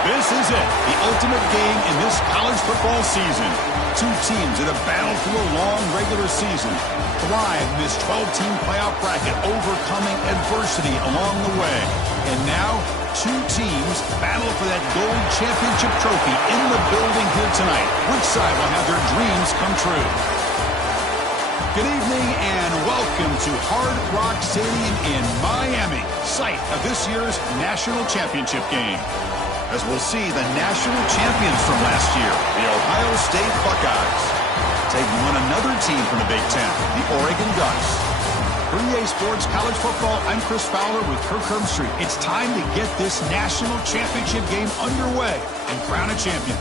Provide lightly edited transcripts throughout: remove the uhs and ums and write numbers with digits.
This is it, the ultimate game in this college football season. Two teams that have battled through a long regular season, thrived in this 12-team playoff bracket, overcoming adversity along the way. And now, two teams battle for that gold championship trophy in the building here tonight. Which side will have their dreams come true? Good evening and welcome to Hard Rock Stadium in Miami, site of this year's national championship game. As we'll see the national champions from last year, the Ohio State Buckeyes, taking on another team from the Big Ten, the Oregon Ducks. For EA Sports College Football, I'm Chris Fowler with Kirk Herbstreit. It's time to get this national championship game underway and crown a champion.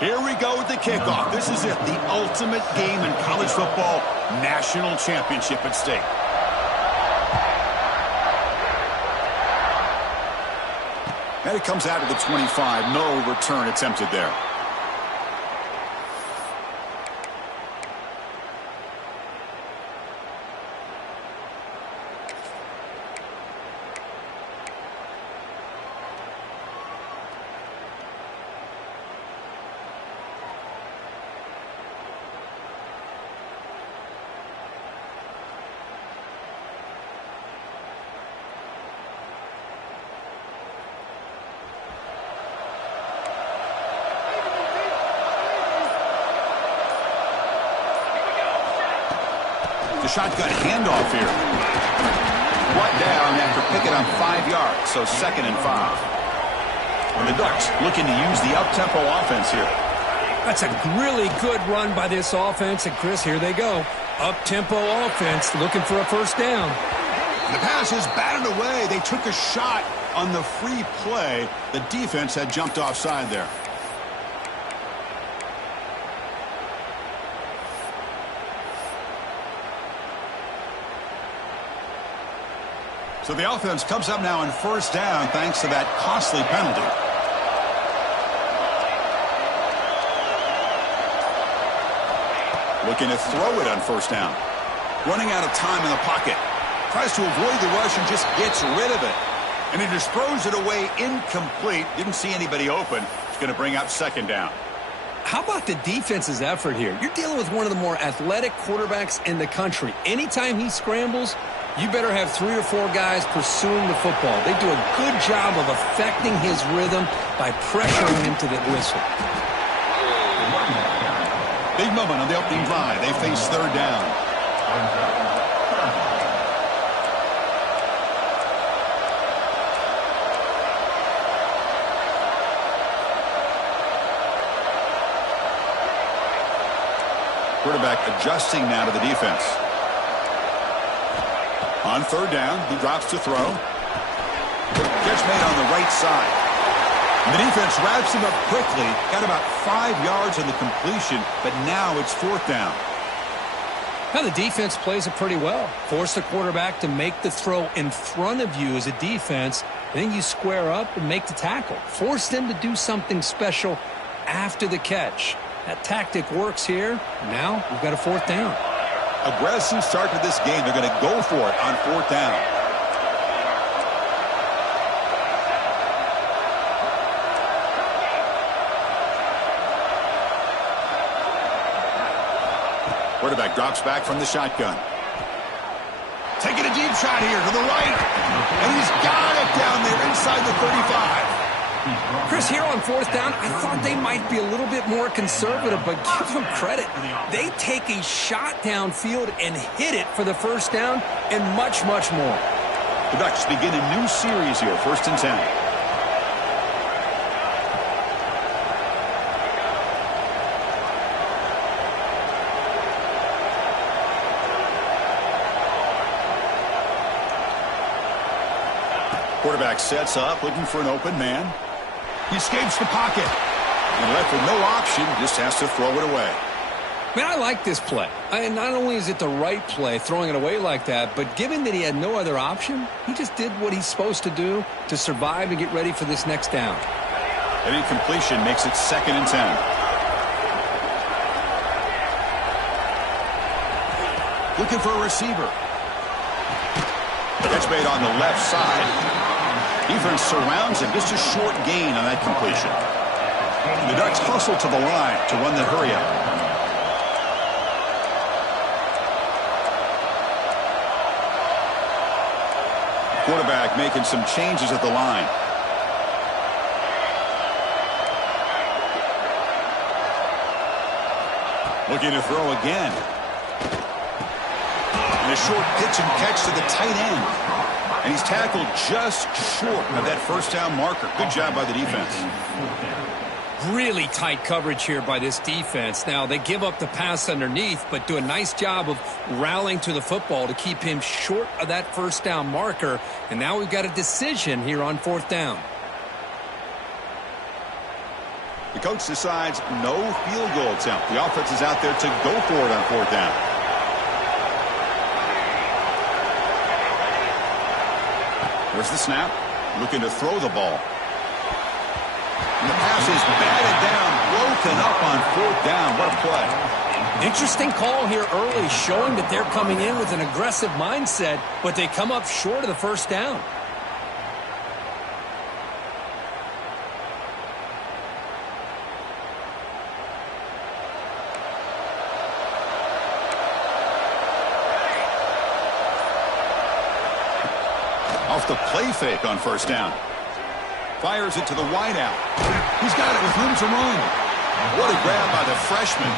Here we go with the kickoff. This is it, the ultimate game in college football, national championship at stake. And it comes out of the 25. No return attempted there. The shotgun handoff here. One down after picking up 5 yards, so 2nd and 5. And the Ducks looking to use the up-tempo offense here. That's a really good run by this offense, and Chris, here they go. Up-tempo offense looking for a first down. The pass is batted away. They took a shot on the free play. The defense had jumped offside there. So the offense comes up now on first down thanks to that costly penalty. Looking to throw it on first down. Running out of time in the pocket. Tries to avoid the rush and just gets rid of it. And he just throws it away incomplete. Didn't see anybody open. It's going to bring up 2nd down. How about the defense's effort here? You're dealing with one of the more athletic quarterbacks in the country. Anytime he scrambles, you better have 3 or 4 guys pursuing the football. They do a good job of affecting his rhythm by pressuring him to the whistle. Big moment on the opening drive. They face 3rd down. Quarterback adjusting now to the defense. On 3rd down, he drops to throw. Catch made on the right side. And the defense wraps him up quickly. Got about 5 yards on the completion, but now it's 4th down. Now the defense plays it pretty well. Force the quarterback to make the throw in front of you as a defense. Then you square up and make the tackle. Force them to do something special after the catch. That tactic works here. Now we've got a 4th down. Aggressive start to this game. They're going to go for it on 4th down. Quarterback drops back from the shotgun. Taking a deep shot here to the right. And he's got it down there inside the 35. Chris, here on 4th down, I thought they might be a little bit more conservative, but give them credit. They take a shot downfield and hit it for the first down and much, much more. The Ducks begin a new series here, 1st and 10. Quarterback sets up, looking for an open man. He escapes the pocket. And left with no option, just has to throw it away. Man, I like this play. Not only is it the right play, throwing it away like that, but given that he had no other option, he just did what he's supposed to do to survive and get ready for this next down. An incompletion makes it 2nd and 10. Looking for a receiver. Catch made on the left side. Defense surrounds him. Just a short gain on that completion. The Ducks hustle to the line to run the hurry up. Quarterback making some changes at the line. Looking to throw again. And a short pitch and catch to the tight end. And he's tackled just short of that first down marker. Good job by the defense. Really tight coverage here by this defense. Now, they give up the pass underneath, but do a nice job of rallying to the football to keep him short of that first down marker. And now we've got a decision here on 4th down. The coach decides no field goal attempt. The offense is out there to go for it on 4th down. Where's the snap? Looking to throw the ball. And the pass is batted down, broken up on 4th down. What a play. Interesting call here early, showing that they're coming in with an aggressive mindset, but they come up short of the first down. Off the play fake on 1st down. Fires it to the wideout. He's got it with room to run. What a grab by the freshman.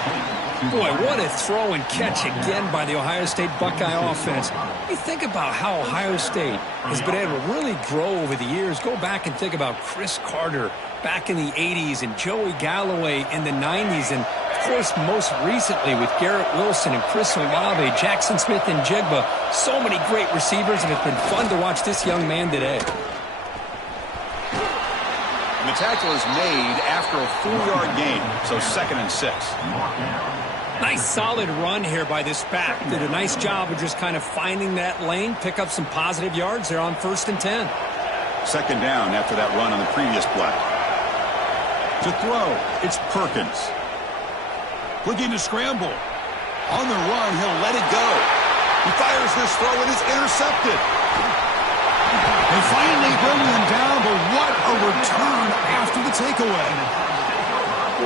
Boy, what a throw and catch again by the Ohio State Buckeye offense. You think about how Ohio State has been able to really grow over the years. Go back and think about Chris Carter back in the 80s and Joey Galloway in the 90s. And, of course, most recently with Garrett Wilson and Chris Olave, Jackson Smith and Jigba. So many great receivers, and it's been fun to watch this young man today. The tackle is made after a 4-yard gain, so 2nd and 6. Nice solid run here by this back. Did a nice job of just kind of finding that lane, pick up some positive yards there on 1st and 10. 2nd down after that run on the previous play. To throw, it's Perkins. Looking to scramble. On the run, he'll let it go. He fires this throw, and it's intercepted. They finally bring him down, but what a return after the takeaway.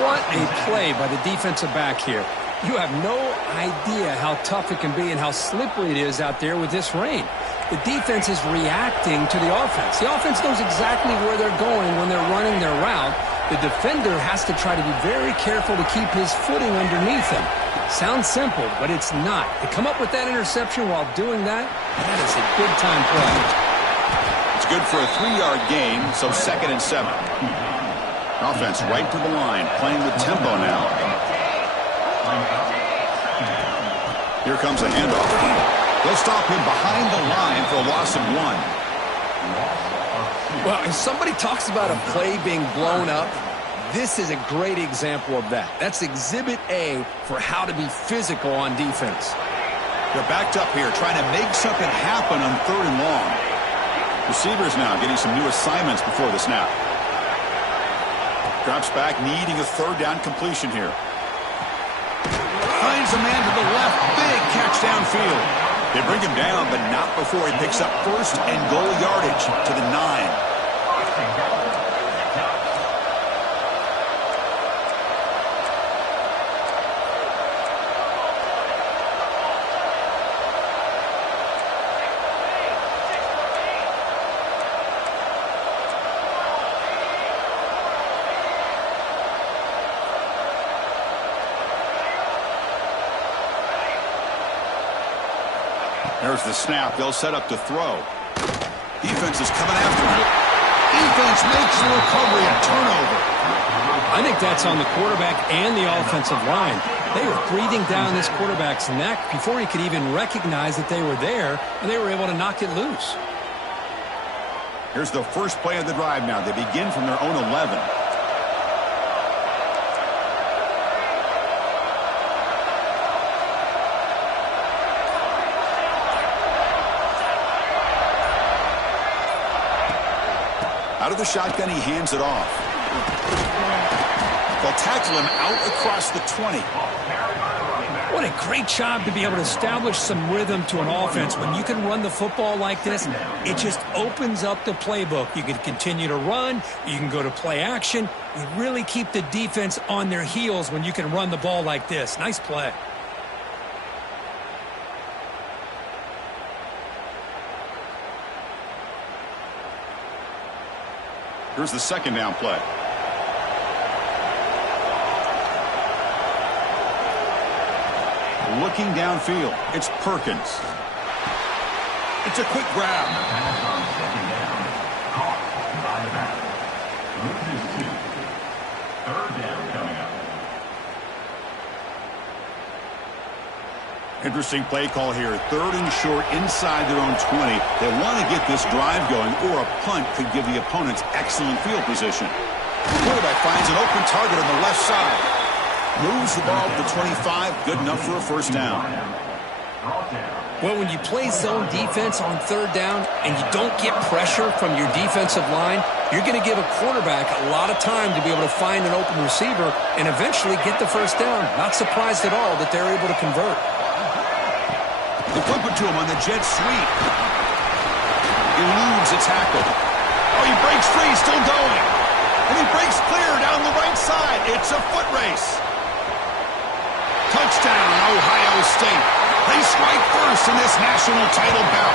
What a play by the defensive back here. You have no idea how tough it can be and how slippery it is out there with this rain. The defense is reacting to the offense. The offense knows exactly where they're going when they're running their route. The defender has to try to be very careful to keep his footing underneath him. Sounds simple, but it's not. To come up with that interception while doing that, that is a big-time play. It's good for a 3-yard gain, so 2nd and 7. Offense right to the line, playing with tempo now. Here comes a handoff. They'll stop him behind the line for a loss of 1. Well, if somebody talks about a play being blown up, this is a great example of that. That's Exhibit A for how to be physical on defense. They're backed up here, trying to make something happen on 3rd and long. Receivers now getting some new assignments before the snap. Drops back, needing a 3rd down completion here. Finds a man to the left. Big catch downfield. They bring him down, but not before he picks up 1st and goal yardage to the 9. There's the snap. They'll set up to throw. Defense is coming after him. Defense makes the recovery, a turnover. I think that's on the quarterback and the offensive line. They were breathing down this quarterback's neck before he could even recognize that they were there, and they were able to knock it loose. Here's the first play of the drive now. They begin from their own 11. Out of the shotgun, he hands it off. They'll tackle him out across the 20. What a great job to be able to establish some rhythm to an offense. When you can run the football like this, it just opens up the playbook. You can continue to run. You can go to play action. You really keep the defense on their heels when you can run the ball like this. Nice play. Here's the second down play. Looking downfield, it's Perkins. It's a quick grab. Interesting play call here. 3rd and short inside their own 20. They want to get this drive going, or a punt could give the opponents excellent field position. The quarterback finds an open target on the left side. Moves the ball to the 25. Good enough for a first down. Well, when you play zone defense on 3rd down and you don't get pressure from your defensive line, you're going to give a quarterback a lot of time to be able to find an open receiver and eventually get the first down. Not surprised at all that they're able to convert. They flip it to him on the jet sweep. Eludes a tackle. Oh, he breaks free, still going. And he breaks clear down the right side. It's a foot race. Touchdown, Ohio State. They strike first in this national title bout.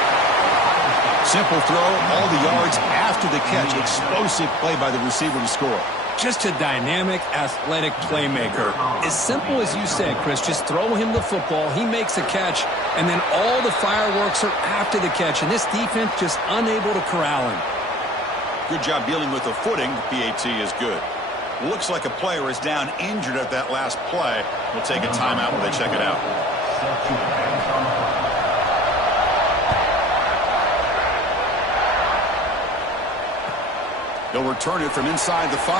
Simple throw, all the yards after the catch. Explosive play by the receiver to score. Just a dynamic, athletic playmaker. As simple as you said, Chris, just throw him the football, he makes a catch, and then all the fireworks are after the catch, and this defense just unable to corral him. Good job dealing with the footing. PAT is good. Looks like a player is down injured at that last play. We'll take a timeout while they check it out. They'll return it from inside the 5.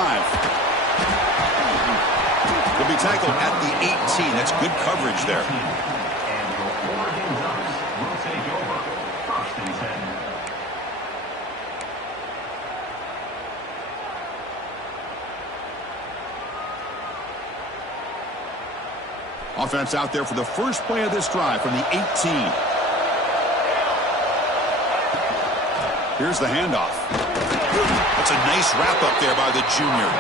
He'll be tackled at the 18. That's good coverage there. Offense out there for the first play of this drive from the 18. Here's the handoff. That's a nice wrap up there by the junior.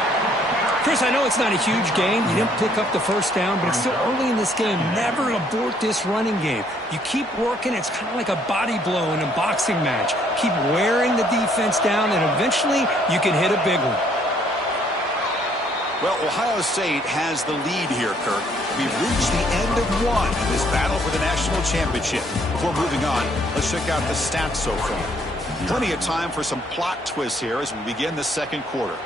Chris, I know it's not a huge gain. You didn't pick up the first down, but it's still early in this game. Never abort this running game. You keep working. It's kind of like a body blow in a boxing match. Keep wearing the defense down, and eventually you can hit a big one. Well, Ohio State has the lead here, Kirk. We've reached the end of one in this battle for the national championship. Before moving on, let's check out the stats so far. Plenty of time for some plot twists here as we begin the second quarter.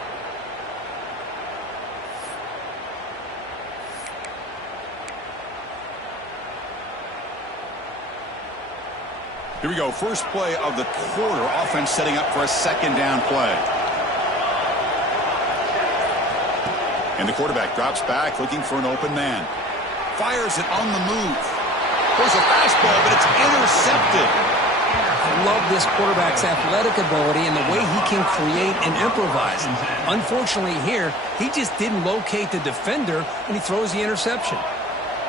Here we go. First play of the quarter. Offense setting up for a second down play. And the quarterback drops back looking for an open man. Fires it on the move. There's a fastball, but it's intercepted. I love this quarterback's athletic ability and the way he can create and improvise. Unfortunately here, he just didn't locate the defender, and he throws the interception.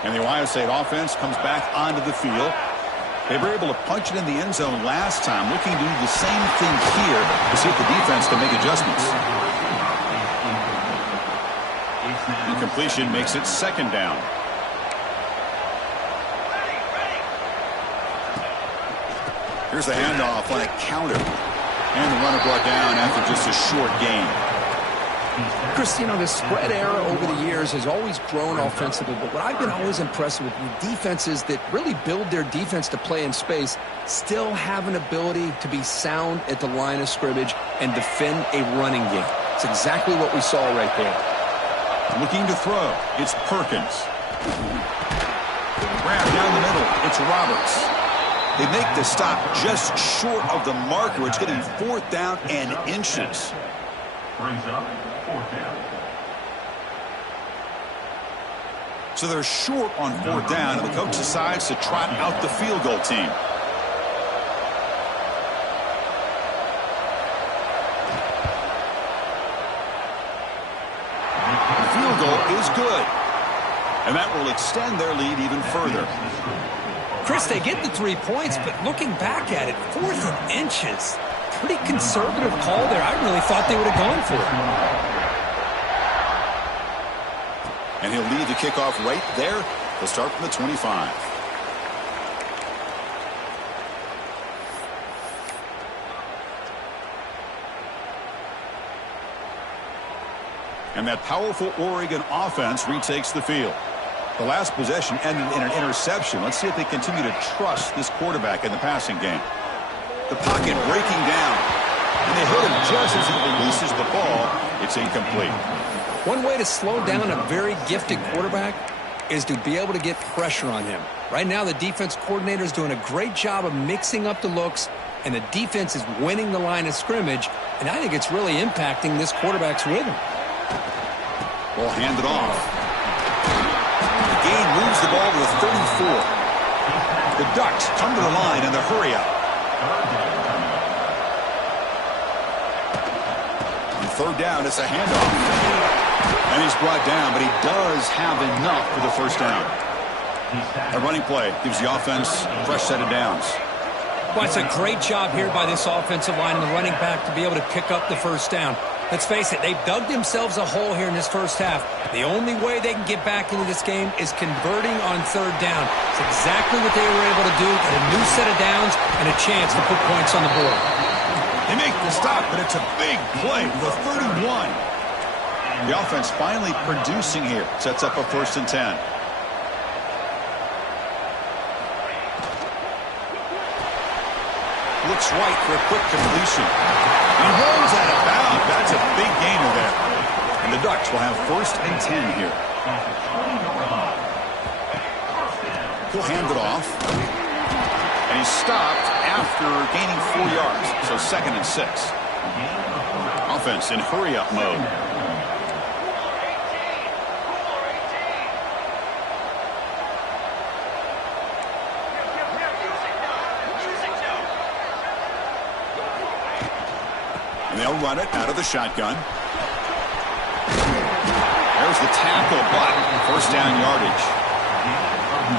And the Ohio State offense comes back onto the field. They were able to punch it in the end zone last time, looking to do the same thing here to see if the defense can make adjustments. Incompletion makes it second down. Here's the handoff on a counter. And the runner brought down after just a short gain. Chris, you know, the spread era over the years has always grown offensively, but what I've been always impressed with defenses that really build their defense to play in space still have an ability to be sound at the line of scrimmage and defend a running game. It's exactly what we saw right there. Looking to throw. It's Perkins. Grab down the middle. It's Roberts. They make the stop just short of the marker. It's getting fourth down and inches. Brings up fourth down. So they're short on fourth down, and the coach decides to trot out the field goal team. good. And that will extend their lead even further. Chris, they get the 3 points, but looking back at it, 4th and inches. Pretty conservative call there. I really thought they would have gone for it. And he'll lead the kickoff right there. He'll start from the 25. And that powerful Oregon offense retakes the field. The last possession ended in an interception. Let's see if they continue to trust this quarterback in the passing game. The pocket breaking down. And they hit him just as he releases the ball. It's incomplete. One way to slow down a very gifted quarterback is to be able to get pressure on him. Right now, the defense coordinator is doing a great job of mixing up the looks, and the defense is winning the line of scrimmage, and I think it's really impacting this quarterback's rhythm. Ball handed off. The gain moves the ball to the 34. The Ducks come to the line in the hurry up. On third down, it's a handoff. And he's brought down, but he does have enough for the first down. A running play gives the offense a fresh set of downs. Well, it's a great job here by this offensive line and the running back to be able to pick up the first down. Let's face it, they've dug themselves a hole here in this first half. The only way they can get back into this game is converting on third down. It's exactly what they were able to do, get a new set of downs and a chance to put points on the board. They make the stop, but it's a big play with 31. The offense finally producing here. Sets up a 1st and 10. Looks right for a quick completion. He runs out of bounds. That's a big gainer there. And the Ducks will have 1st and 10 here. He'll hand it off. And he's stopped after gaining 4 yards. So 2nd and 6. Offense in hurry-up mode. And they'll run it out of the shotgun. There's the tackle, but 1st down yardage.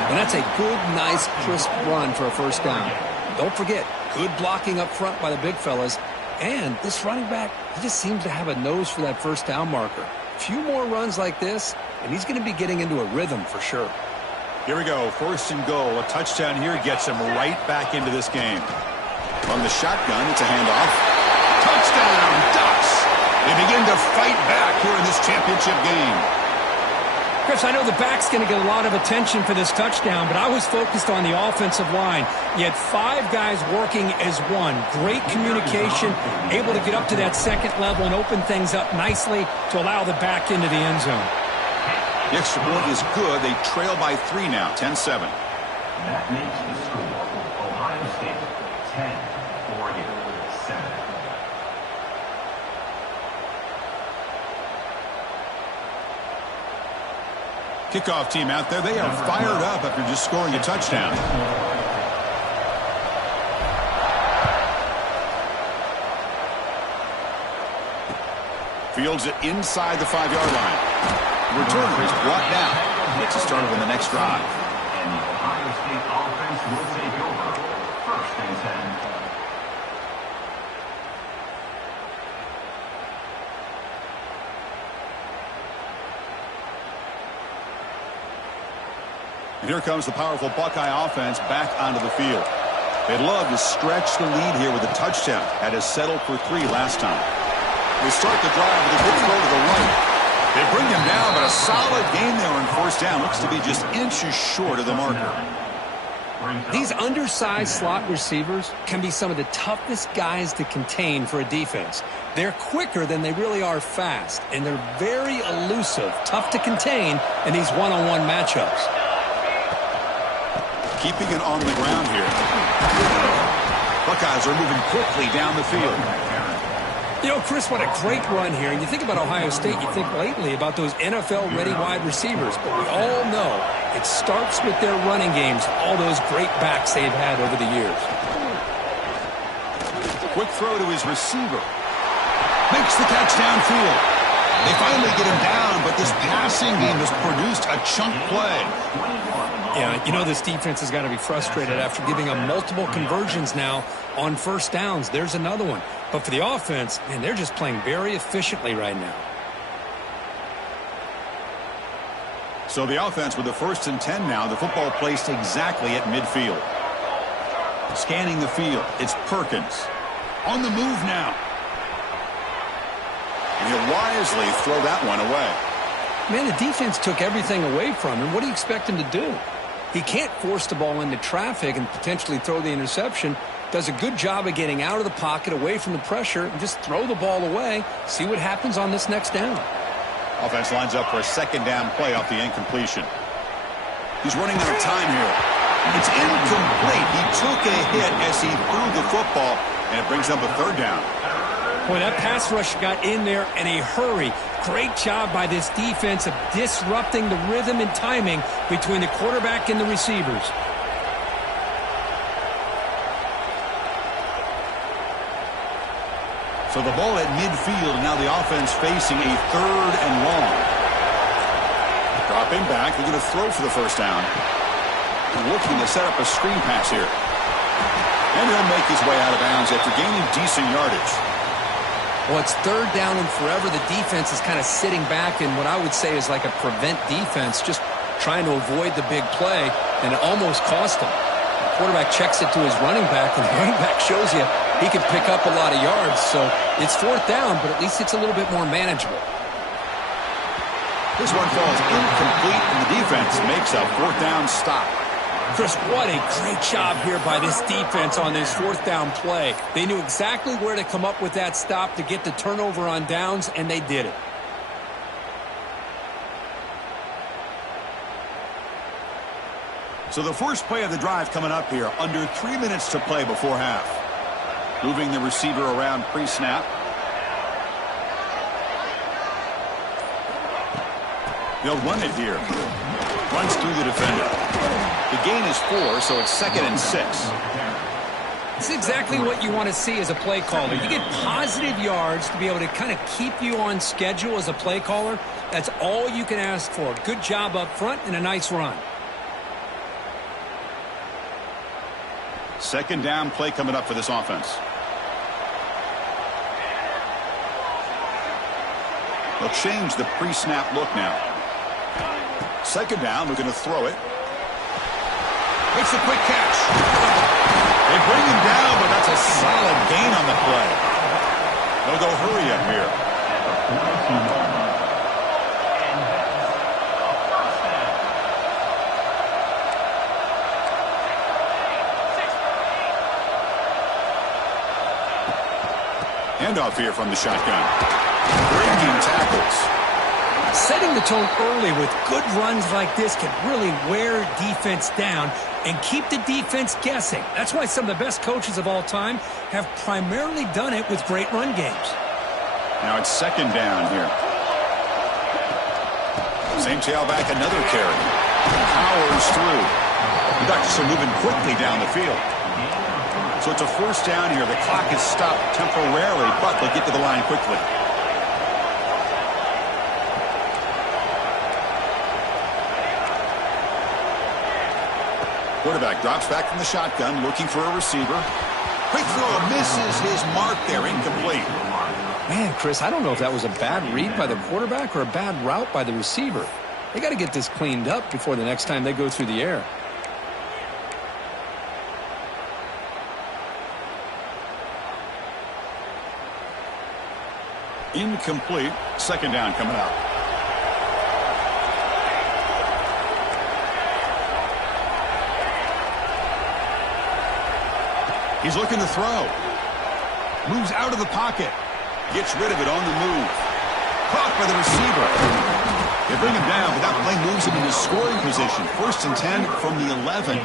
And that's a good, nice, crisp run for a 1st down. Don't forget, good blocking up front by the big fellas. And this running back, he just seems to have a nose for that 1st down marker. A few more runs like this, and he's going to be getting into a rhythm for sure. Here we go, 1st and goal. A touchdown here gets him right back into this game. From the shotgun, it's a handoff. Touchdown, Ducks! They begin to fight back here in this championship game. Chris, I know the back's going to get a lot of attention for this touchdown, but I was focused on the offensive line. You had 5 guys working as one. Great communication, able to get up to that 2nd level and open things up nicely to allow the back into the end zone. The extra point is good. They trail by 3 now, 10-7. That makes the score Ohio State 10, Oregon 7. Kickoff team out there. They are fired up after just scoring a touchdown. Fields it inside the 5-yard line. The returner is brought down. Gets us started on the next drive. And the Ohio State offense will take over 1st and 10. And here comes the powerful Buckeye offense back onto the field. They'd love to stretch the lead here with a touchdown. Had us settled for 3 last time. They start the drive with a good throw to the right. They bring him down, but a solid gain there on 1st down. Looks to be just inches short of the marker. These undersized slot receivers can be some of the toughest guys to contain for a defense. They're quicker than they really are fast, and they're very elusive, tough to contain in these one-on-one matchups. Keeping it on the ground here. Buckeyes are moving quickly down the field. You know, Chris, what a great run here. And you think about Ohio State, you think lately about those NFL-ready wide receivers. But we all know it starts with their running games, all those great backs they've had over the years. Quick throw to his receiver. Makes the catch downfield. They finally get him down, but this passing game has produced a chunk play. Yeah, you know this defense has got to be frustrated after giving them multiple conversions now on first downs. There's another one. But for the offense, man, they're just playing very efficiently right now. So the offense with the 1st and 10 now. The football placed exactly at midfield. Scanning the field, it's Perkins. On the move now. And he'll wisely throw that one away. Man, the defense took everything away from him. What do you expect him to do? He can't force the ball into traffic and potentially throw the interception. Does a good job of getting out of the pocket, away from the pressure, and just throw the ball away. See what happens on this next down. Offense lines up for a 2nd down play off the incompletion. He's running out of time here. It's incomplete. He took a hit as he threw the football, and it brings up a 3rd down. Boy, that pass rush got in there in a hurry. Great job by this defense of disrupting the rhythm and timing between the quarterback and the receivers. So the ball at midfield, and now the offense facing a 3rd and long. Dropping back, they're going to throw for the 1st down. Looking to set up a screen pass here. And he'll make his way out of bounds after gaining decent yardage. Well, it's 3rd down and forever. The defense is kind of sitting back in what I would say is like a prevent defense, just trying to avoid the big play, and it almost cost him. The quarterback checks it to his running back, and the running back shows you he can pick up a lot of yards. So it's 4th down, but at least it's a little bit more manageable. This one falls incomplete, and the defense makes a 4th down stop. Chris, what a great job here by this defense on this 4th down play. They knew exactly where to come up with that stop to get the turnover on downs, and they did it. So the first play of the drive coming up here, under 3 minutes to play before half. Moving the receiver around pre-snap. They'll run it here. Runs through the defender. The gain is 4, so it's 2nd and 6. This is exactly what you want to see as a play caller. You get positive yards to be able to kind of keep you on schedule as a play caller. That's all you can ask for. Good job up front and a nice run. 2nd down play coming up for this offense. They'll change the pre-snap look now. 2nd down, looking to throw it. Makes a quick catch. They bring him down, but that's a solid gain on the play. They'll go hurry up here. Handoff here from the shotgun. Breaking tackles. Setting the tone early with good runs like this can really wear defense down and keep the defense guessing. That's why some of the best coaches of all time have primarily done it with great run games. Now it's 2nd down here. Same tailback, another carry. Powers through. The Ducks are moving quickly down the field. So it's a 1st down here. The clock is stopped temporarily, but they'll get to the line quickly. Quarterback drops back from the shotgun, looking for a receiver. Quick throw, misses his mark there, incomplete. Man, Chris, I don't know if that was a bad read by the quarterback or a bad route by the receiver. They got to get this cleaned up before the next time they go through the air. Incomplete. 2nd down coming up. He's looking to throw. Moves out of the pocket. Gets rid of it on the move. Caught by the receiver. They bring him down, but that play moves him into scoring position. 1st and 10 from the 11.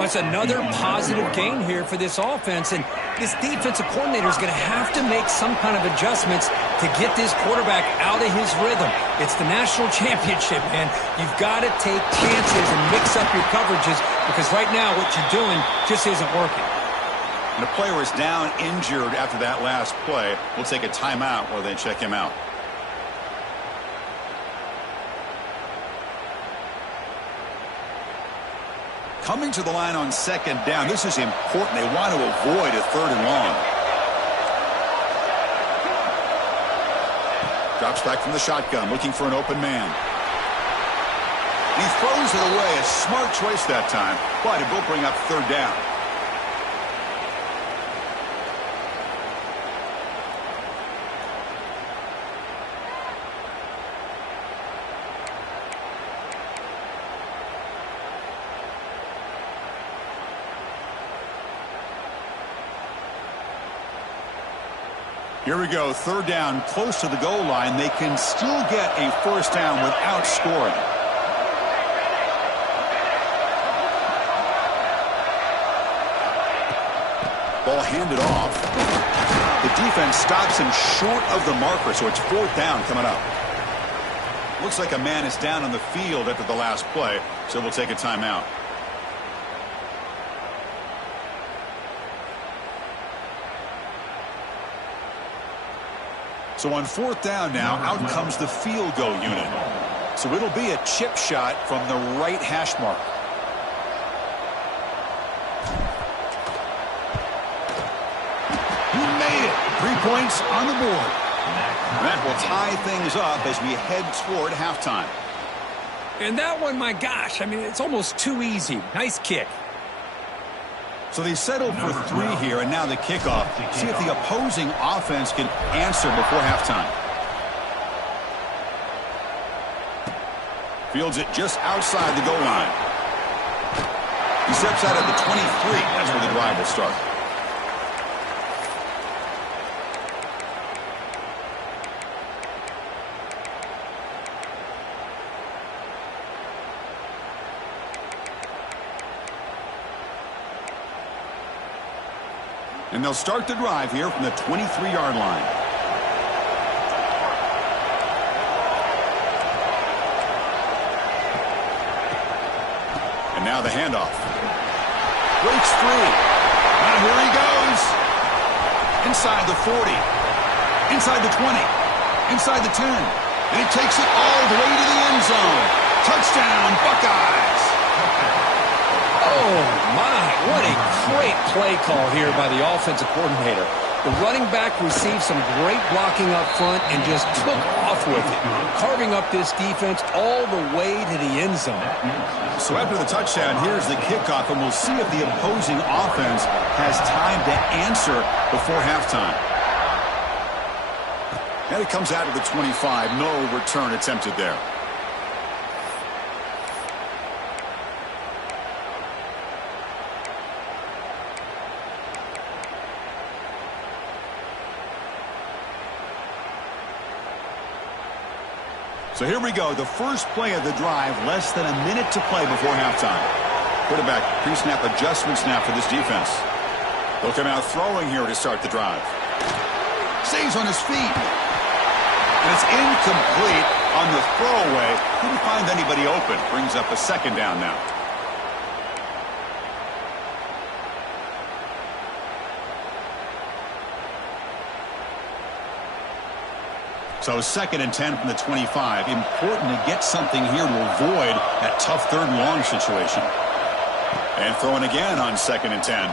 That's another positive gain here for this offense, and this defensive coordinator is going to have to make some kind of adjustments to get this quarterback out of his rhythm. It's the national championship, man. You've got to take chances and mix up your coverages because right now what you're doing just isn't working. And the player is down injured after that last play. We'll take a timeout while they check him out. Coming to the line on second down. This is important. They want to avoid a 3rd and long. Drops back from the shotgun, looking for an open man. He throws it away. A smart choice that time, but it will bring up 3rd down. Here we go, 3rd down, close to the goal line. They can still get a 1st down without scoring. Ball handed off. The defense stops him short of the marker, so it's 4th down coming up. Looks like a man is down on the field after the last play, so we'll take a timeout. So on 4th down now, out comes the field goal unit. So it'll be a chip shot from the right hash mark. He made it. 3 points on the board. That will tie things up as we head toward halftime. And that one, my gosh, I mean, it's almost too easy. Nice kick. So they settled for 3 here, and now the kickoff. See if the opposing offense can answer before halftime. Fields it just outside the goal line. He steps out at the 23. That's where the drive will start. And they'll start the drive here from the 23-yard line. And now the handoff. Breaks free. Now here he goes. Inside the 40. Inside the 20. Inside the 10. And he takes it all the way to the end zone. Touchdown, Buckeyes. Oh, my, what a great play call here by the offensive coordinator. The running back received some great blocking up front and just took off with it, carving up this defense all the way to the end zone. So after the touchdown, here's the kickoff, and we'll see if the opposing offense has time to answer before halftime. And it comes out of the 25. No return attempted there. So here we go, the first play of the drive, less than a minute to play before halftime. Quarterback pre-snap adjustment snap for this defense. They'll come out throwing here to start the drive. Stays on his feet. And it's incomplete on the throwaway. Couldn't find anybody open. Brings up a 2nd down now. So 2nd and 10 from the 25. Important to get something here to avoid that tough 3rd and long situation. And throwing again on 2nd and 10.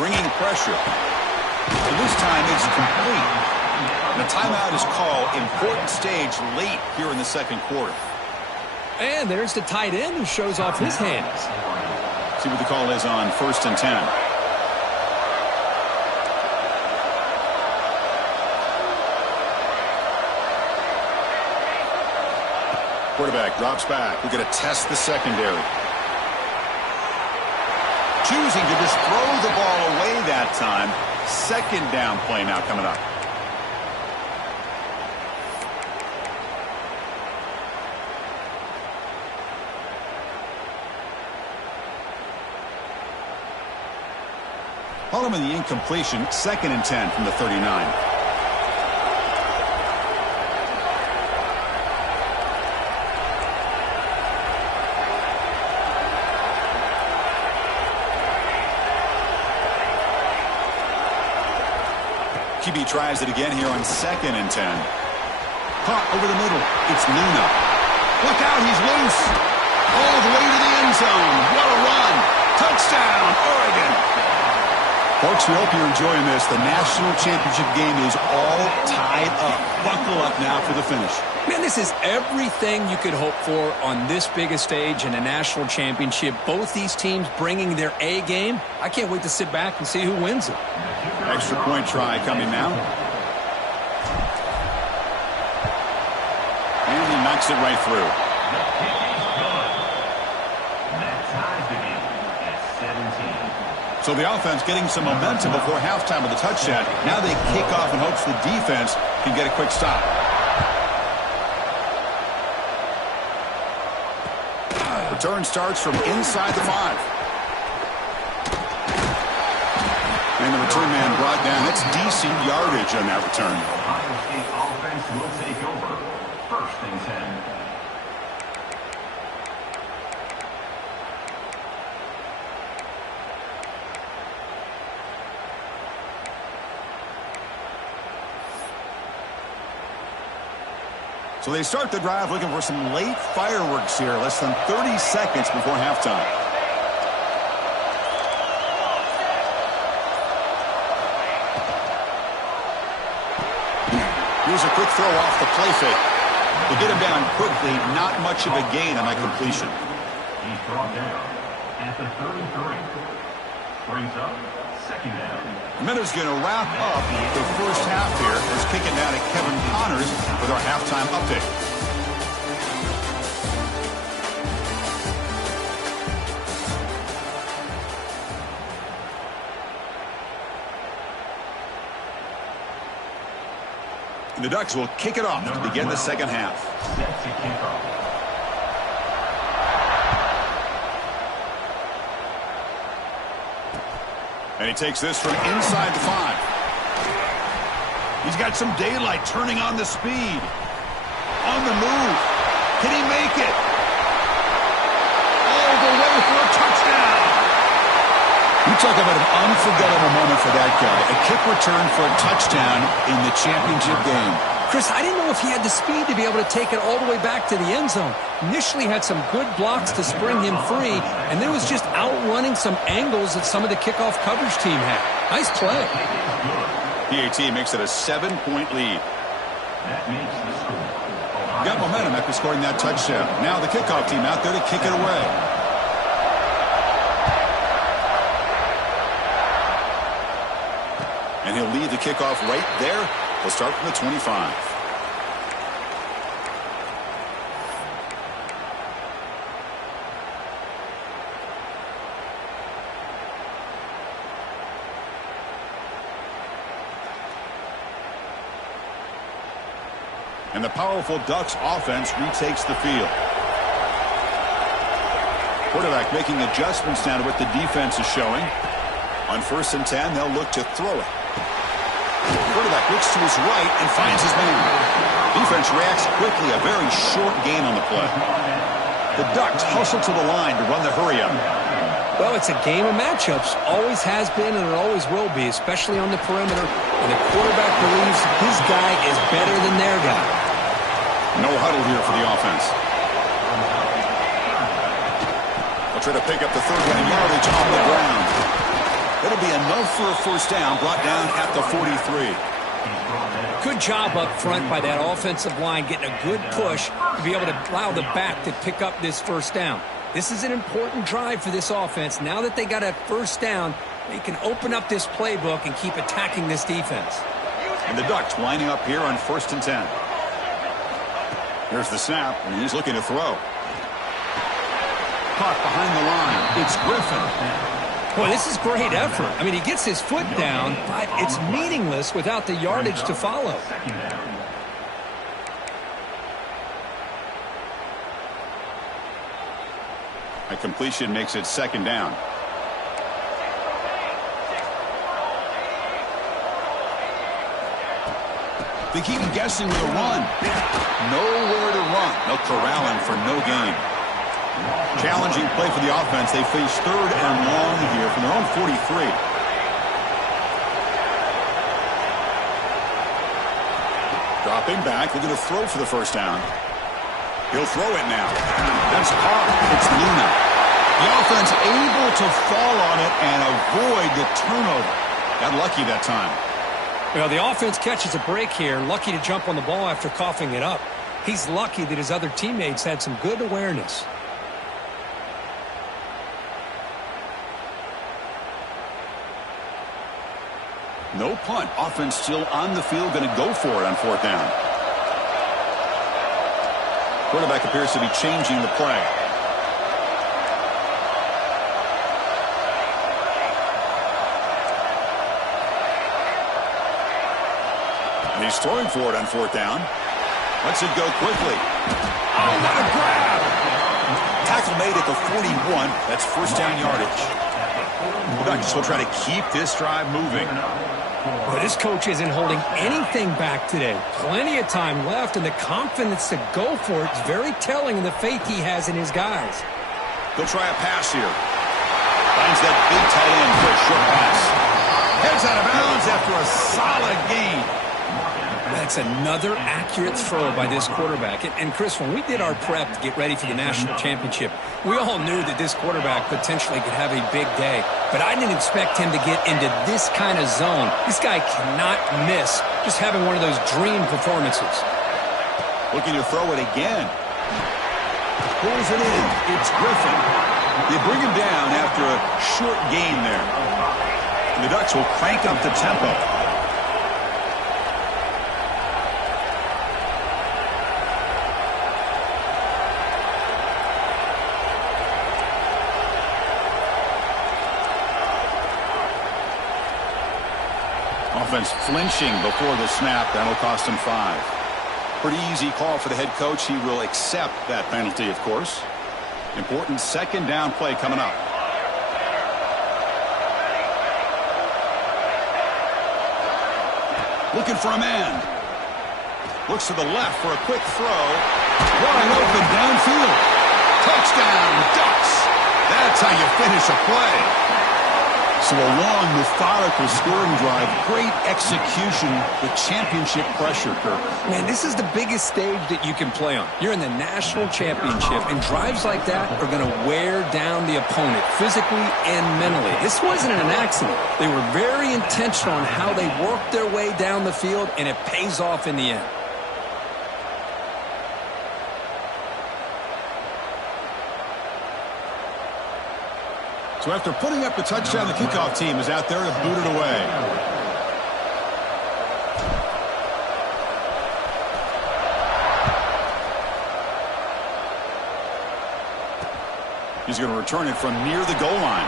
Bringing pressure. And this time it's complete. The timeout is called. Important stage late here in the 2nd quarter. And there's the tight end who shows off his hands. See what the call is on 1st and 10. Quarterback drops back. We're going to test the secondary. Choosing to just throw the ball away that time. 2nd down play now coming up. Following the incompletion, 2nd and 10 from the 39. QB tries it again here on 2nd and 10. Caught over the middle. It's Luna. Look out, he's loose. All the way to the end zone. What a run. Touchdown, Oregon. Folks, we hope you're enjoying this. The national championship game is all tied up. Buckle up now for the finish. Man, this is everything you could hope for on this biggest stage in a national championship. Both these teams bringing their A game. I can't wait to sit back and see who wins it. Extra point try coming now. And he knocks it right through. That ties the game at 17. So the offense getting some momentum before halftime with the touchdown. Now they kick off in hopes the defense can get a quick stop. Return starts from inside the 5. And the return man brought down. That's decent yardage on that return. Ohio State offense will take over. First and 10. So they start the drive looking for some late fireworks here. Less than 30 seconds before halftime. Here's a quick throw off the play fake. They get him down quickly. Not much of a gain on that completion. He's brought down at the 33. Brings up second down. The Minnows going to wrap up the first half here. Let's kick it down to Kevin Connors with our halftime update. And the Ducks will kick it off to begin the second half. Set to kick off. And he takes this from inside the 5. He's got some daylight turning on the speed. On the move. Can he make it? All the way for a touchdown. You talk about an unforgettable moment for that guy. A kick return for a touchdown in the championship game. Chris, I didn't know if he had the speed to be able to take it all the way back to the end zone. Initially had some good blocks to spring him free, and then was just outrunning some angles that some of the kickoff coverage team had. Nice play. PAT makes it a 7-point lead. That makes the score. Got momentum after scoring that touchdown. Now the kickoff team out there to kick it away. And he'll lead the kickoff right there. He'll start from the 25. And the powerful Ducks offense retakes the field. Quarterback making adjustments now to what the defense is showing. On 1st and 10, they'll look to throw it. Quarterback looks to his right and finds his man. Defense reacts quickly. A very short gain on the play. The Ducks hustle to the line to run the hurry-up. Well, it's a game of matchups. Always has been and it always will be, especially on the perimeter. And the quarterback believes his guy is better than their guy. No huddle here for the offense. They'll try to pick up the third down yardage on the ground. It'll be enough for a first down, brought down at the 43. Good job up front by that offensive line, getting a good push to be able to allow the back to pick up this first down. This is an important drive for this offense. Now that they got a first down, they can open up this playbook and keep attacking this defense. And the Ducks lining up here on 1st and 10. Here's the snap, and he's looking to throw. Caught behind the line. It's Griffin. Boy, this is great effort. I mean, he gets his foot down, but it's meaningless without the yardage to follow. A completion makes it second down. They keep him guessing with a run. Nowhere to run. They'll corral him for no gain. Challenging play for the offense. They face 3rd and long here from their own 43. Dropping back, looking to throw for the first down. He'll throw it now. That's caught. It's Luna. The offense able to fall on it and avoid the turnover. Got lucky that time. Well, the offense catches a break here, lucky to jump on the ball after coughing it up. He's lucky that his other teammates had some good awareness. No punt. Offense still on the field, going to go for it on 4th down. Quarterback appears to be changing the play. And he's throwing for it on 4th down. Lets it go quickly. Oh, what a grab! Tackle made at the 41. That's 1st down yardage. The Ducks will try to keep this drive moving. But his coach isn't holding anything back today. Plenty of time left, and the confidence to go for it is very telling in the faith he has in his guys. He'll try a pass here. Finds that big tight end for a short pass. Heads out of bounds after a solid gain. That's another accurate throw by this quarterback. And Chris, when we did our prep to get ready for the national championship, we all knew that this quarterback potentially could have a big day. But I didn't expect him to get into this kind of zone. This guy cannot miss just having one of those dream performances. Looking to throw it again. Pulls it in. It's Griffin. They bring him down after a short gain there. And the Ducks will crank up the tempo. Offense flinching before the snap. That'll cost him 5. Pretty easy call for the head coach. He will accept that penalty, of course. Important 2nd down play coming up. Looking for a man. Looks to the left for a quick throw. Wide open downfield. Touchdown, Ducks. That's how you finish a play. So a long, methodical scoring drive. Great execution with championship pressure, Kirk. Man, this is the biggest stage that you can play on. You're in the national championship, and drives like that are going to wear down the opponent physically and mentally. This wasn't an accident. They were very intentional on how they worked their way down the field, and it pays off in the end. So after putting up the touchdown, the kickoff team is out there to boot it away. He's going to return it from near the goal line.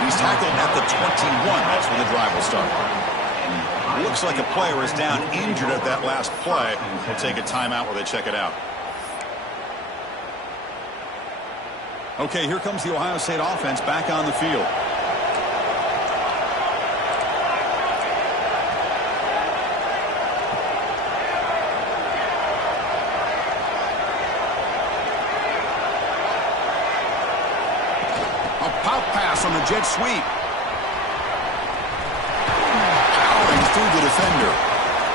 He's tackled at the 21. That's where the drive will start. Looks like a player is down injured at that last play. We'll take a timeout while they check it out. Okay, here comes the Ohio State offense back on the field. A pop pass on the jet sweep. Powering through the defender.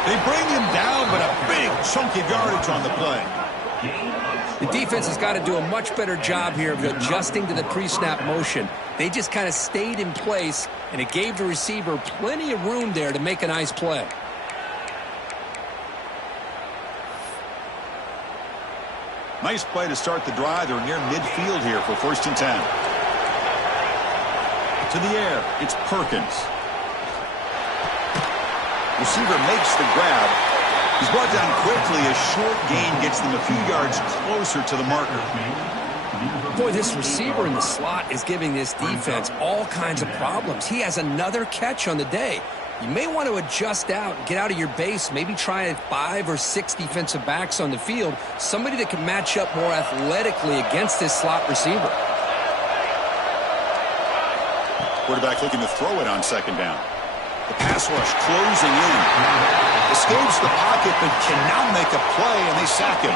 They bring him down, but a big chunk of yardage on the play. The defense has got to do a much better job here of adjusting to the pre-snap motion. They just kind of stayed in place, and it gave the receiver plenty of room there to make a nice play. Nice play to start the drive. They're near midfield here for 1st and 10. To the air, it's Perkins. Receiver makes the grab. He's brought down quickly. A short gain gets them a few yards closer to the marker. Boy, this receiver in the slot is giving this defense all kinds of problems. He has another catch on the day. You may want to adjust out, get out of your base, maybe try 5 or 6 defensive backs on the field, somebody that can match up more athletically against this slot receiver. Quarterback looking to throw it on 2nd down. The pass rush closing in. Escapes the pocket, but can now make a play, and they sack him.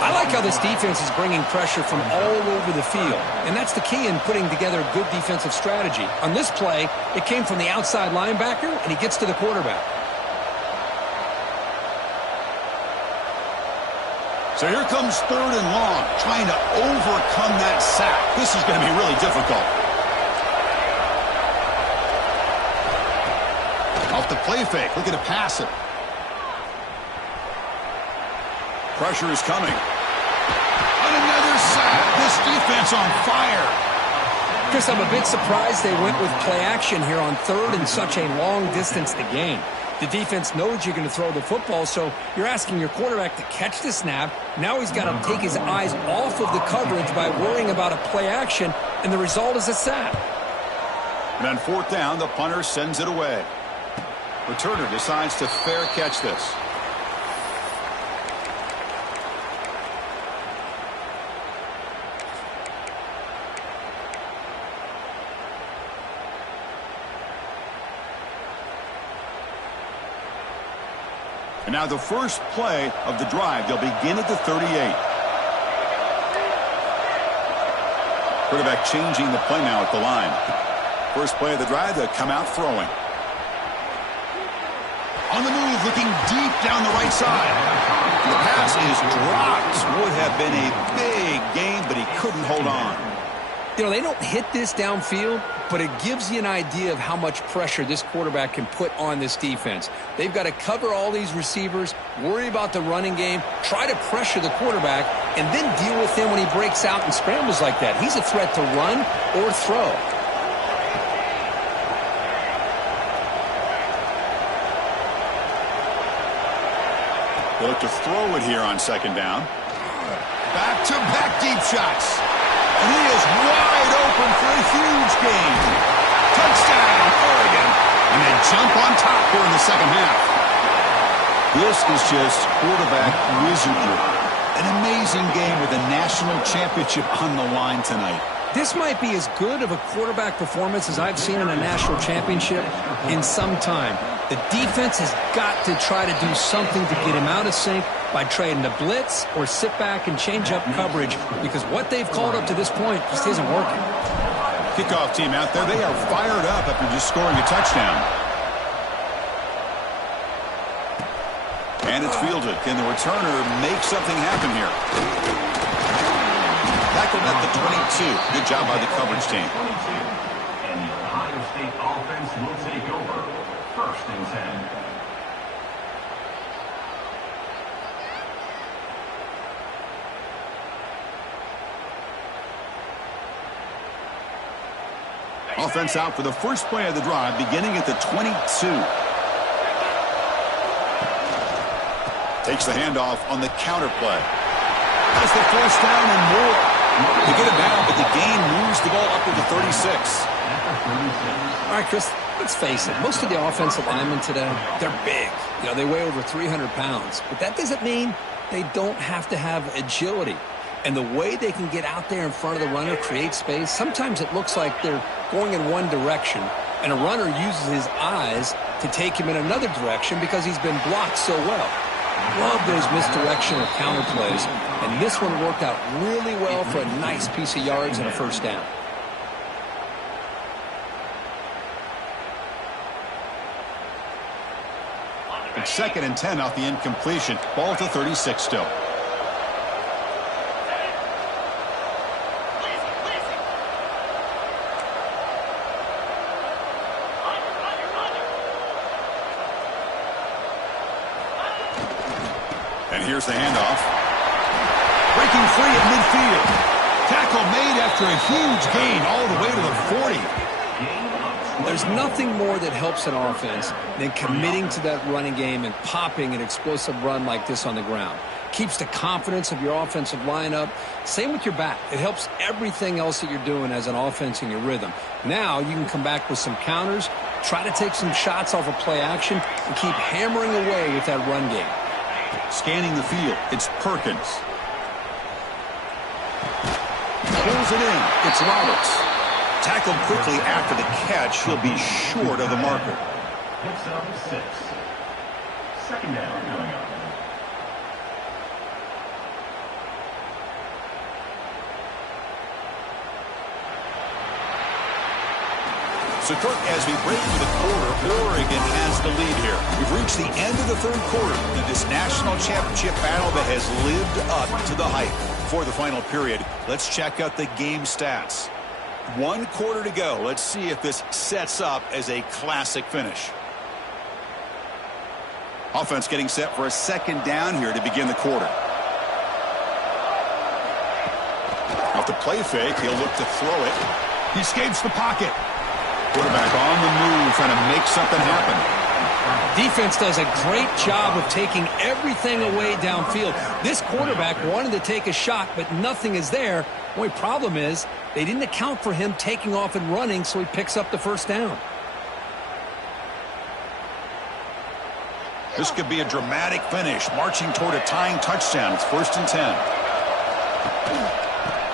I like how this defense is bringing pressure from all over the field, and that's the key in putting together a good defensive strategy. On this play, it came from the outside linebacker, and he gets to the quarterback. So here comes 3rd and long, trying to overcome that sack. This is going to be really difficult. Off the play fake, looking to pass it. Pressure is coming. And another sack. This defense on fire. Chris, I'm a bit surprised they went with play action here on 3rd and such a long distance to gain. The defense knows you're going to throw the football, so you're asking your quarterback to catch the snap. Now he's got to take his eyes off of the coverage by worrying about a play action, and the result is a sack. And on 4th down, the punter sends it away. Returner decides to fair catch this. And now the first play of the drive. They'll begin at the 38. Quarterback changing the play now at the line. First play of the drive, they'll come out throwing. On the move, looking deep down the right side. The pass is dropped. Would have been a big gain, but he couldn't hold on. You know, they don't hit this downfield, but it gives you an idea of how much pressure this quarterback can put on this defense. They've got to cover all these receivers, worry about the running game, try to pressure the quarterback, and then deal with him when he breaks out and scrambles like that. He's a threat to run or throw. They look to throw it here on 2nd down. Back-to-back deep shots. And he is wide open for a huge gain. Touchdown, Oregon. And they jump on top here in the 2nd half. This is just quarterback wizardry. An amazing game with a national championship on the line tonight. This might be as good of a quarterback performance as I've seen in a national championship in some time. The defense has got to try to do something to get him out of sync by trying to blitz or sit back and change up coverage, because what they've called up to this point just isn't working. Kickoff team out there. They are fired up after just scoring a touchdown. And it's fielded. Can the returner make something happen here? Tackled at the 22. Good job by the coverage team. And the Ohio State offense will take over. 1st and 10. Offense out for the first play of the drive, beginning at the 22. Takes the handoff on the counter play. Has the 1st down and more. They get it down, but the gain moves the ball up to the 36. All right, Chris, let's face it. Most of the offensive linemen today, they're big. You know, they weigh over 300 pounds. But that doesn't mean they don't have to have agility. And the way they can get out there in front of the runner, create space, sometimes it looks like they're going in one direction, and a runner uses his eyes to take him in another direction because he's been blocked so well. Love those misdirection or counter plays, and this one worked out really well for a nice piece of yards and a 1st down. It's 2nd and 10 off the incompletion. Ball to 36 still. And here's the handoff. Breaking free at midfield. Tackle made after a huge gain all the way to the 40. There's nothing more that helps an offense than committing to that running game and popping an explosive run like this on the ground. Keeps the confidence of your offensive lineup. Same with your back. It helps everything else that you're doing as an offense in your rhythm. Now you can come back with some counters, try to take some shots off of play action, and keep hammering away with that run game. Scanning the field, it's Perkins. Pulls it in, it's Roberts. Tackled quickly after the catch, he'll be short of the marker. Picks up 6. 2nd down coming up. So, Kirk, as we break through the quarter, Oregon has the lead here. We've reached the end of the third quarter in this national championship battle that has lived up to the hype. For the final period, let's check out the game stats. 1 quarter to go. Let's see if this sets up as a classic finish. Offense getting set for a second down here to begin the quarter. Off the play fake, he'll look to throw it. He escapes the pocket. Quarterback on the move, trying to make something happen. Defense does a great job of taking everything away downfield. This quarterback wanted to take a shot, but nothing is there. The only problem is they didn't account for him taking off and running, so he picks up the first down. This could be a dramatic finish, marching toward a tying touchdown. It's 1st and 10.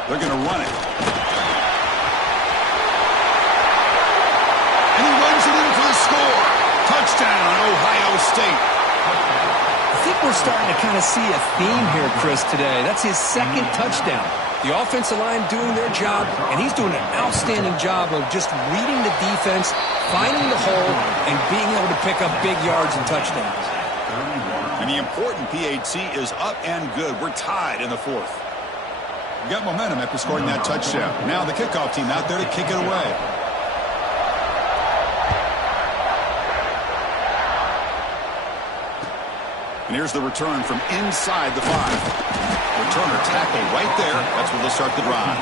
They're going to run it. And he runs it in for the score. Touchdown, Ohio State. I think we're starting to kind of see a theme here, Chris, today. That's his second touchdown. The offensive line doing their job, and he's doing an outstanding job of just reading the defense, finding the hole, and being able to pick up big yards and touchdowns. And the important PAT is up and good. We're tied in the 4th. We got momentum after scoring that touchdown. Now the kickoff team out there to kick it away. And here's the return from inside the 5. Returner tackled right there. That's where they'll start the drive.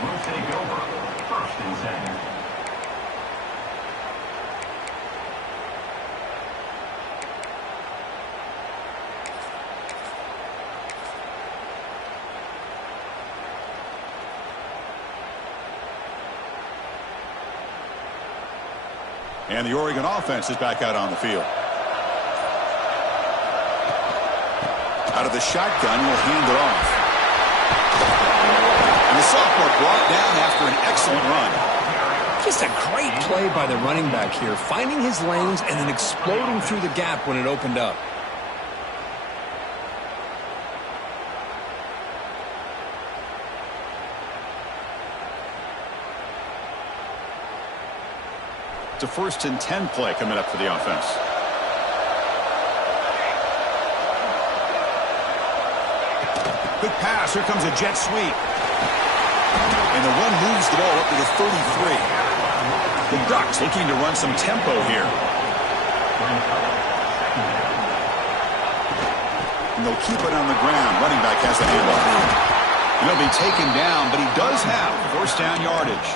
Will take over 1st and 10. And the Oregon offense is back out on the field. Out of the shotgun, will hand it off. And the sophomore brought down after an excellent run. Just a great play by the running back here, finding his lanes and then exploding through the gap when it opened up. It's a 1st and 10 play coming up for the offense. Good pass. Here comes a jet sweep. And the run moves the ball up to the 33. The Ducks looking to run some tempo here. And they'll keep it on the ground. Running back has the handoff. And he'll be taken down, but he does have 1st down yardage.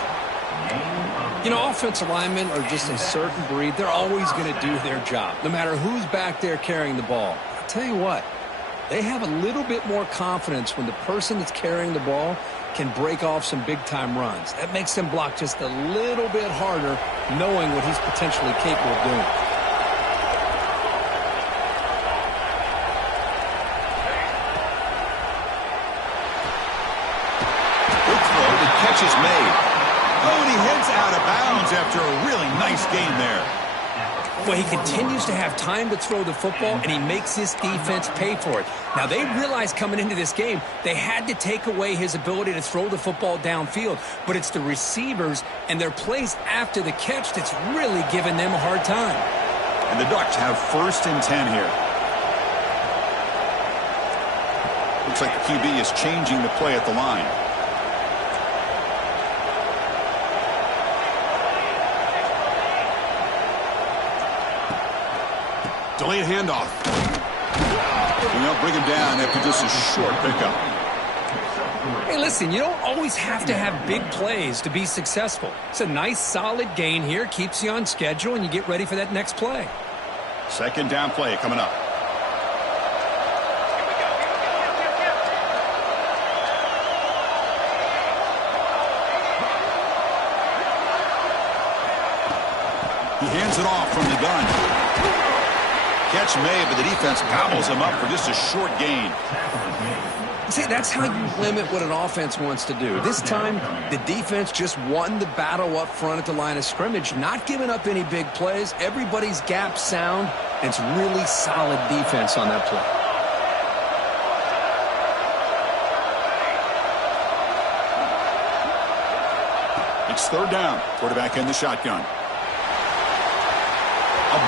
You know, offensive linemen are just a certain breed. They're always going to do their job, no matter who's back there carrying the ball. I'll tell you what, they have a little bit more confidence when the person that's carrying the ball can break off some big-time runs. That makes them block just a little bit harder, knowing what he's potentially capable of doing. Good throw. The catch is made. Oh, and he heads out of bounds after a really nice gain there. Well, he continues to have time to throw the football, and he makes his defense pay for it. Now, they realized coming into this game they had to take away his ability to throw the football downfield, but it's the receivers and their plays after the catch that's really giving them a hard time. And the Ducks have 1st and 10 here. Looks like the QB is changing the play at the line. Delayed handoff. And they'll bring him down after just a short pickup. Hey, listen, you don't always have to have big plays to be successful. It's a nice, solid gain here. Keeps you on schedule, and you get ready for that next play. 2nd down play coming up. He hands it off from the gun. Catch made, but the defense gobbles him up for just a short gain. See, that's how you limit what an offense wants to do. This time, the defense just won the battle up front at the line of scrimmage, not giving up any big plays. Everybody's gap sound, and it's really solid defense on that play. It's third down. Quarterback in the shotgun. A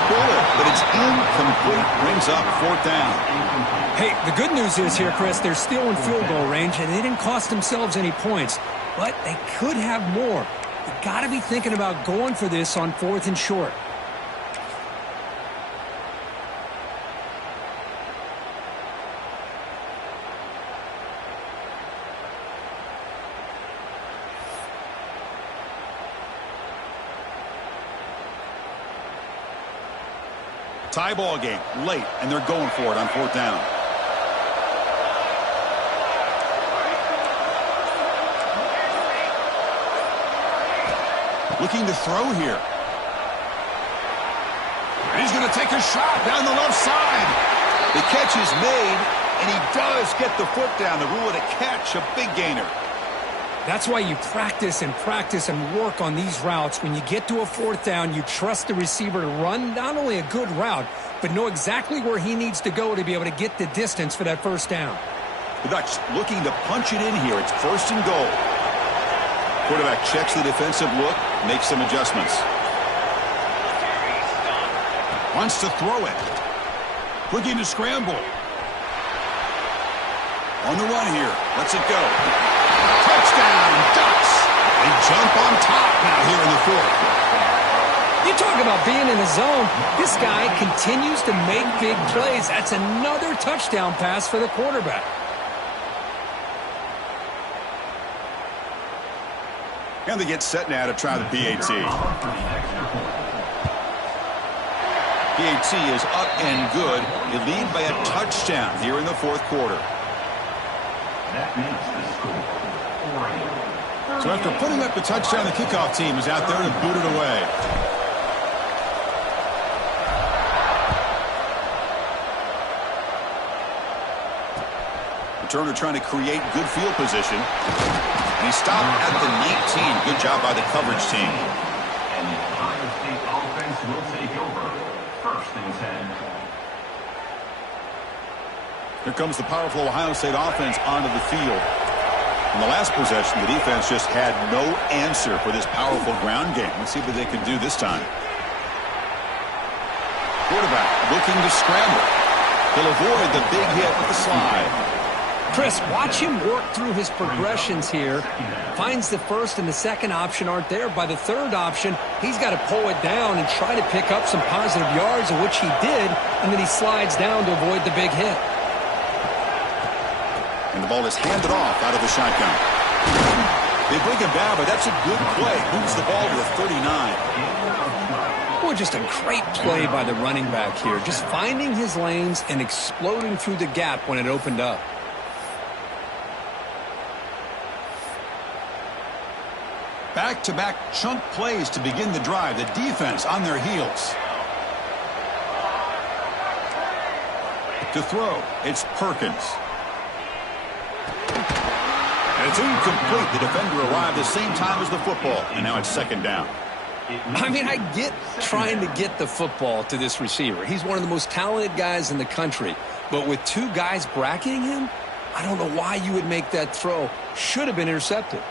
bullet, but it's incomplete. Brings up fourth down. Hey, the good news is here, Chris, they're still in field goal range, and they didn't cost themselves any points. But they could have more. You got to be thinking about going for this on 4th and short. Tie ball game late, and they're going for it on fourth down. Looking to throw here. And he's going to take a shot down the left side. The catch is made, and he does get the foot down. The rule of the catch, a big gainer. That's why you practice and work on these routes. When you get to a fourth down, you trust the receiver to run not only a good route, but know exactly where he needs to go to be able to get the distance for that first down. The Ducks looking to punch it in here. It's first and goal. Quarterback checks the defensive look, makes some adjustments. Wants to throw it. Looking to scramble. On the run here. Lets it go. Touchdown, Ducks. They jump on top now here in the fourth. You talk about being in the zone. This guy continues to make big plays. That's another touchdown pass for the quarterback. And they get set now to try the PAT. PAT is up and good. They lead by a touchdown here in the fourth quarter. That makes the score 4-8. So after putting up the touchdown, the kickoff team is out there to boot it away. Returner trying to create good field position. And he stopped at the 19. Good job by the coverage team. And the Ohio State offense will take over. First and 10. Here comes the powerful Ohio State offense onto the field. In the last possession, the defense just had no answer for this powerful ground game. Let's see what they can do this time. Quarterback looking to scramble. He'll avoid the big hit with the slide. Chris, watch him work through his progressions here. Finds the first and the second option aren't there. By the third option, he's got to pull it down and try to pick up some positive yards, of which he did, and then he slides down to avoid the big hit. And the ball is handed off out of the shotgun. They bring him down, but that's a good play. Moves the ball to the 39. Boy, just a great play by the running back here. Just finding his lanes and exploding through the gap when it opened up. Back-to-back chunk plays to begin the drive. The defense on their heels. To throw, it's Perkins. And it's incomplete. The defender arrived the same time as the football, and now it's second down. I mean, I get trying to get the football to this receiver. He's one of the most talented guys in the country. But with two guys bracketing him, I don't know why you would make that throw. Should have been intercepted.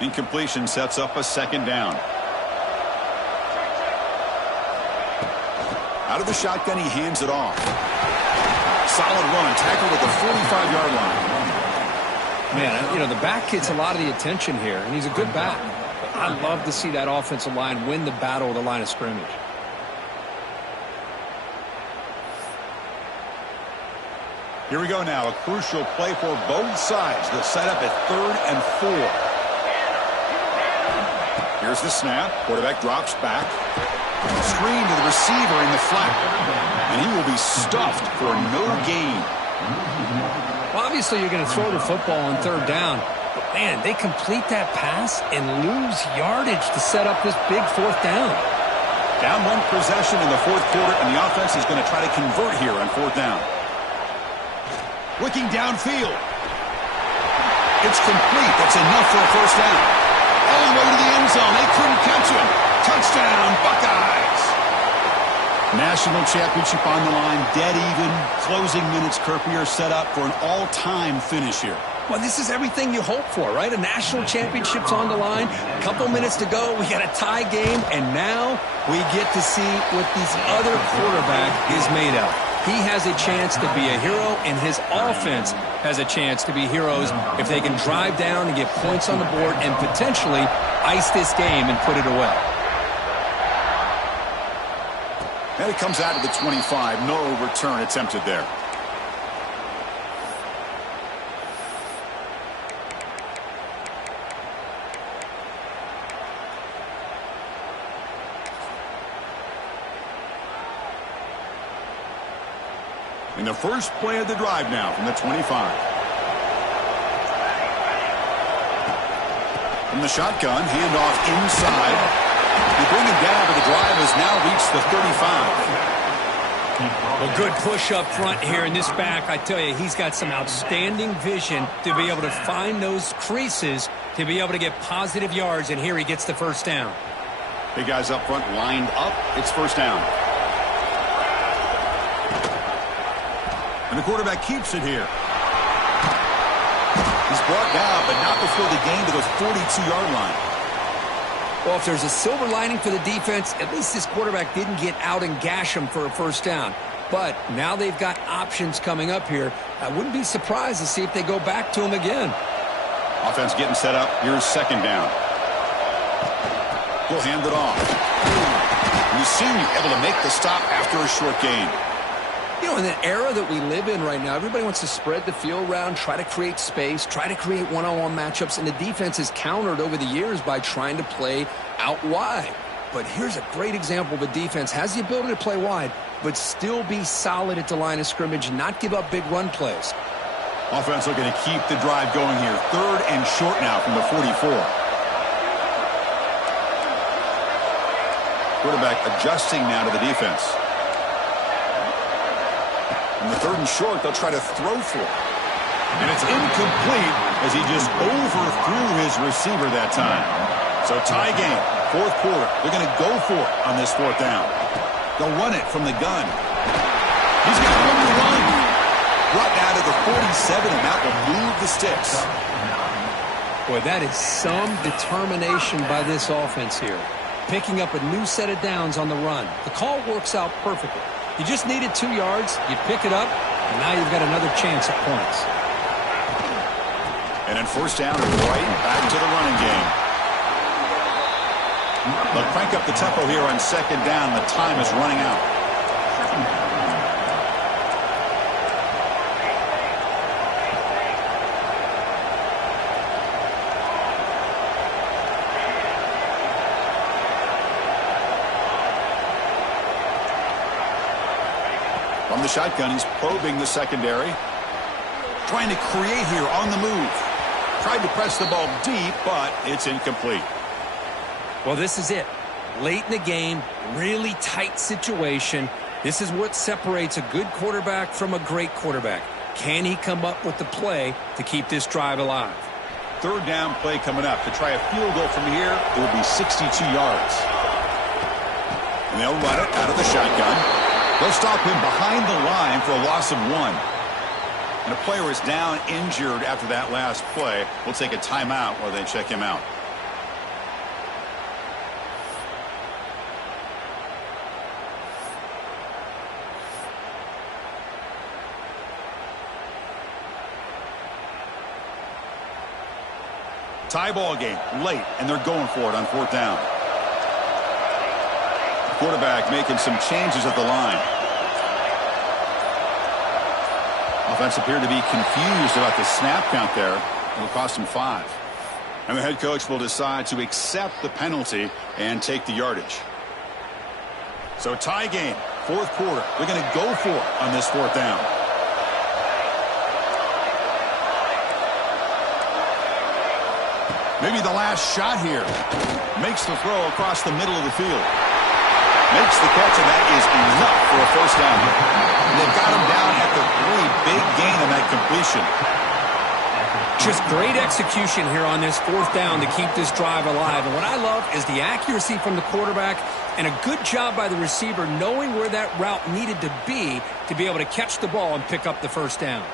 Incompletion sets up a second down. Out of the shotgun, he hands it off. Solid run, tackled at the 45-yard line. Man, you know, the back gets a lot of the attention here, and he's a good back. But I'd love to see that offensive line win the battle of the line of scrimmage. Here we go now, a crucial play for both sides. The setup at 3rd and 4. Here's the snap. Quarterback drops back. Screen to the receiver in the flat. And he will be stuffed for no gain. Well, obviously, you're going to throw the football on 3rd down. But, man, they complete that pass and lose yardage to set up this big 4th down. Down one possession in the 4th quarter, and the offense is going to try to convert here on 4th down. Looking downfield. It's complete. That's enough for a first down. All the way to the end zone. They couldn't catch him. Touchdown, Buckeyes. National championship on the line. Dead even. Closing minutes, Kirk. We are set up for an all-time finish here. Well, this is everything you hope for, right? A national championship's on the line. A couple minutes to go. We got a tie game, and now we get to see what this other quarterback is made of. He has a chance to be a hero, and his offense has a chance to be heroes if they can drive down and get points on the board and potentially ice this game and put it away. And it comes out of the 25. No return attempted there. In the first play of the drive now from the 25. From the shotgun, handoff inside. They bring him down, but the drive has now reached the 35. A good push up front here in this back. I tell you, he's got some outstanding vision to be able to find those creases, to be able to get positive yards, and here he gets the first down. Big guys up front lined up. It's first down. And the quarterback keeps it here. He's brought down, but not before the gain to the 42-yard line. Well, if there's a silver lining for the defense, at least this quarterback didn't get out and gash him for a first down. But now they've got options coming up here. I wouldn't be surprised to see if they go back to him again. Offense getting set up. Here's second down. He'll hand it off. And the senior able to make the stop after a short gain. You know, in the era that we live in right now, everybody wants to spread the field around, try to create space, try to create one-on-one matchups, and the defense is countered over the years by trying to play out wide. But here's a great example of a defense has the ability to play wide, but still be solid at the line of scrimmage, not give up big run plays. Offense looking to keep the drive going here. Third and short now from the 44. Quarterback adjusting now to the defense. On the third and short, they'll try to throw for it. And it's incomplete as he just overthrew his receiver that time. So tie game, fourth quarter. They're going to go for it on this fourth down. They'll run it from the gun. He's got room to run. Brought down to the 47, and that will move the sticks. Boy, that is some determination by this offense here. Picking up a new set of downs on the run. The call works out perfectly. You just needed 2 yards, you pick it up, and now you've got another chance at points. And then first down, right back to the running game. But crank up the tempo here on second down. The time is running out. From the shotgun, he's probing the secondary. Trying to create here on the move. Tried to press the ball deep, but it's incomplete. Well, this is it. Late in the game, really tight situation. This is what separates a good quarterback from a great quarterback. Can he come up with the play to keep this drive alive? Third down play coming up. To try a field goal from here, it will be 62 yards. And they'll run it out of the shotgun. They'll stop him behind the line for a loss of 1. And a player is down injured after that last play. We'll take a timeout while they check him out. Tie ball game late, and they're going for it on fourth down. Quarterback making some changes at the line. Offense appeared to be confused about the snap count there. It'll cost him 5. And the head coach will decide to accept the penalty and take the yardage. So tie game, fourth quarter. They're going to go for it on this fourth down. Maybe the last shot here. Makes the throw across the middle of the field. Makes the catch, and that is enough for a first down. And they've got him down at the 3. Big gain on that completion. Just great execution here on this fourth down to keep this drive alive. And what I love is the accuracy from the quarterback and a good job by the receiver knowing where that route needed to be able to catch the ball and pick up the first down.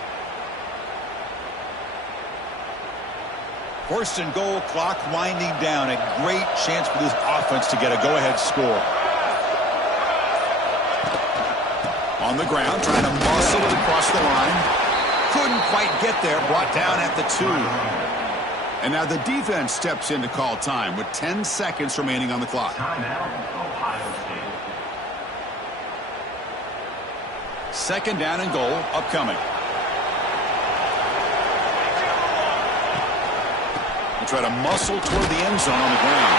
First and goal, clock winding down. A great chance for this offense to get a go-ahead score. On the ground, trying to muscle it across the line. Couldn't quite get there, brought down at the 2. And now the defense steps in to call time with 10 seconds remaining on the clock. Second down and goal upcoming. They try to muscle toward the end zone on the ground.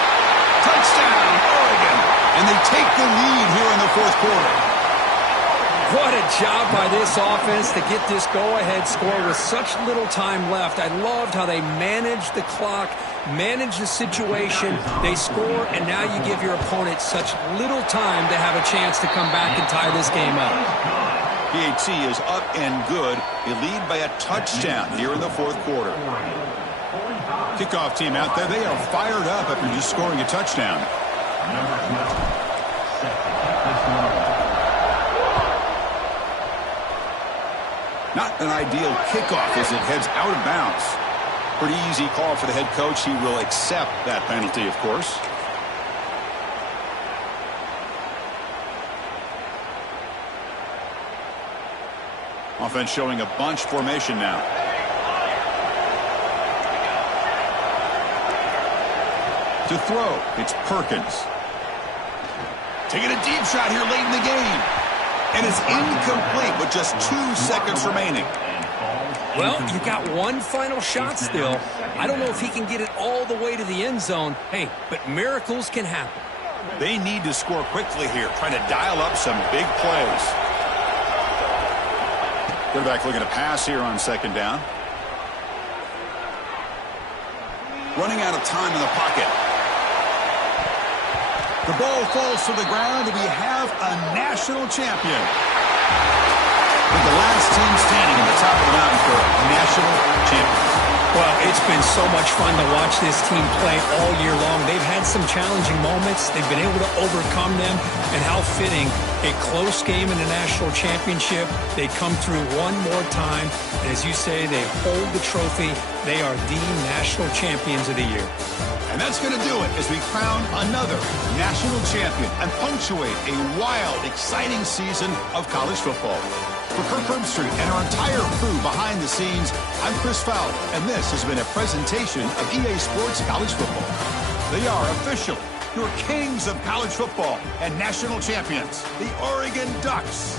Touchdown, Oregon! And they take the lead here in the fourth quarter. What a job by this offense to get this go-ahead score with such little time left. I loved how they managed the clock, managed the situation. They score, and now you give your opponent such little time to have a chance to come back and tie this game up. PAT is up and good. They lead by a touchdown here in the fourth quarter. Kickoff team out there, they are fired up after just scoring a touchdown. Not an ideal kickoff as it heads out of bounds. Pretty easy call for the head coach. He will accept that penalty, of course. Offense showing a bunch formation now. To throw, it's Perkins. Taking a deep shot here late in the game. And it's incomplete with just 2 seconds remaining. Well, you got one final shot still. I don't know if he can get it all the way to the end zone. Hey, but miracles can happen. They need to score quickly here, trying to dial up some big plays. Quarterback looking to pass here on second down. Running out of time in the pocket. The ball falls to the ground, and we have a national champion. With the last team standing at the top of the mountain for national champions. Well, it's been so much fun to watch this team play all year long. They've had some challenging moments. They've been able to overcome them. And how fitting, a close game in the national championship. They come through one more time. And as you say, they hold the trophy. They are the national champions of the year. And that's going to do it as we crown another national champion and punctuate a wild, exciting season of college football. For Kirk Herbstreit and our entire crew behind the scenes, I'm Chris Fowler, and this has been a presentation of EA Sports College Football. They are official, your kings of college football and national champions, the Oregon Ducks.